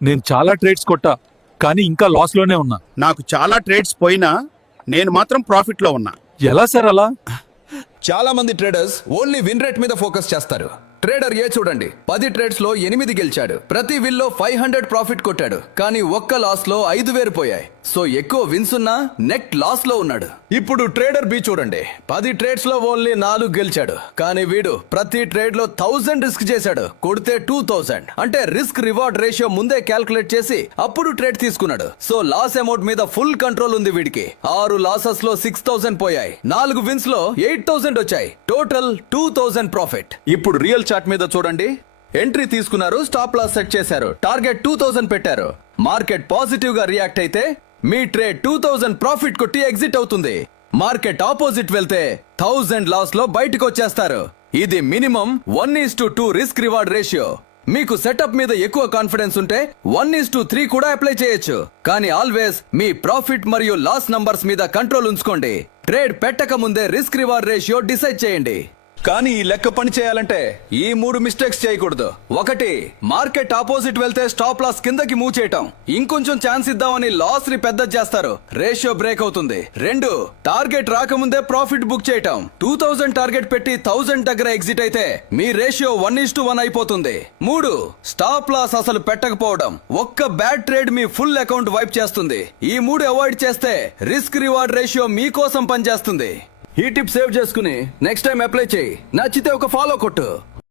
నేను చాలా ట్రేడ్స్ కొట్టా కానీ ఇంకా లాస్ లోనే ఉన్నా. నాకు చాలా ట్రేడ్స్ పోయినా నేను మాత్రం ప్రాఫిట్ లో ఉన్నా. ఎలా సార్ అలా? చాలా మంది ట్రేడర్స్ ఓన్లీ విన్ రేట్ మీద ఫోకస్ చేస్తారు. ట్రేడర్ ఏ చూడండి, 10 ట్రేడ్స్ లో 8 గెలిచాడు, ప్రతి విన్ లో 500 ప్రాఫిట్ కొట్టాడు, కానీ ఒక్క లాస్ లో 5,000 పోయాయి. సో ఎక్కువ విన్స్ ఉన్నా నెట్ లాస్ లో ఉన్నాడు. ఇప్పుడు ట్రేడర్ బి చూడండి, 10 ట్రేడ్స్ లో ఓన్లీ 4 గెలిచాడు, కానీ వీడు ప్రతి ట్రేడ్ లో 1000 రిస్క్ చేశాడు, కొడితే 2000. అంటే రిస్క్ రివార్డ్ రేషియో ముందే క్యాల్కులేట్ చేసి అప్పుడు ట్రేడ్ తీసుకున్నాడు. సో లాస్ అమౌంట్ మీద ఫుల్ కంట్రోల్ ఉంది వీడికి. 6 లాసెస్ లో 6000 పోయాయి, 4 విన్స్ లో 8000 వచ్చాయి, టోటల్ 2000 ప్రాఫిట్. ఇప్పుడు రియల్ చార్ట్ మీద చూడండి, ఎంట్రీ తీసుకున్నారు, స్టాప్ లాస్ సెట్ చేశారు, టార్గెట్ 2000 పెట్టారు. మార్కెట్ పాజిటివ్ గా రియాక్ట్ అయితే మీ ట్రేడ్ 2000 ప్రాఫిట్ కొట్టి ఎగ్జిట్ అవుతుంది. మార్కెట్ ఆపోజిట్ వెళ్తే 1000 లాస్ లో బయటకు వచ్చేస్తారు. ఇది మినిమం 1:2 రిస్క్ రివార్డ్ రేషియో. మీకు సెటప్ మీద ఎక్కువ కాన్ఫిడెన్స్ ఉంటే 1:3 కూడా అప్లై చేయొచ్చు. కానీ ఆల్వేస్ మీ ప్రాఫిట్ మరియు లాస్ నంబర్స్ మీద కంట్రోల్ ఉంచుకోండి. ట్రేడ్ పెట్టక ముందే రిస్క్ రివార్డ్ రేషియో డిసైడ్ చేయండి. కానీ ఈ లెక్క పని చేయాలంటే ఈ 3 మిస్టేక్స్ చేయకూడదు. 1, మార్కెట్ ఆపోజిట్ వెళ్తే స్టాప్ లాస్ కిందకి మూవ్ చేయటం. ఇంకొంచెం ఛాన్స్ ఇద్దామని లాస్ ని పెద్ద చేస్తారు, రేషియో బ్రేక్ అవుతుంది. 2, టార్గెట్ రాకముందే ప్రాఫిట్ బుక్ చేయటం. 2000 టార్గెట్ పెట్టి 1000 దగ్గర ఎగ్జిట్ అయితే మీ రేషియో 1:1 అయిపోతుంది. 3, స్టాప్ లాస్ అసలు పెట్టకపోవడం. ఒక్క బ్యాడ్ ట్రేడ్ మీ ఫుల్ అకౌంట్ వైప్ చేస్తుంది. ఈ 3 అవాయిడ్ చేస్తే రిస్క్ రివార్డ్ రేషియో మీకోసం పనిచేస్తుంది. ఈ టిప్ సేవ్ చేసుకుని నెక్స్ట్ టైం అప్లై చేయి. నచ్చితే ఒక ఫాలో కొట్టు.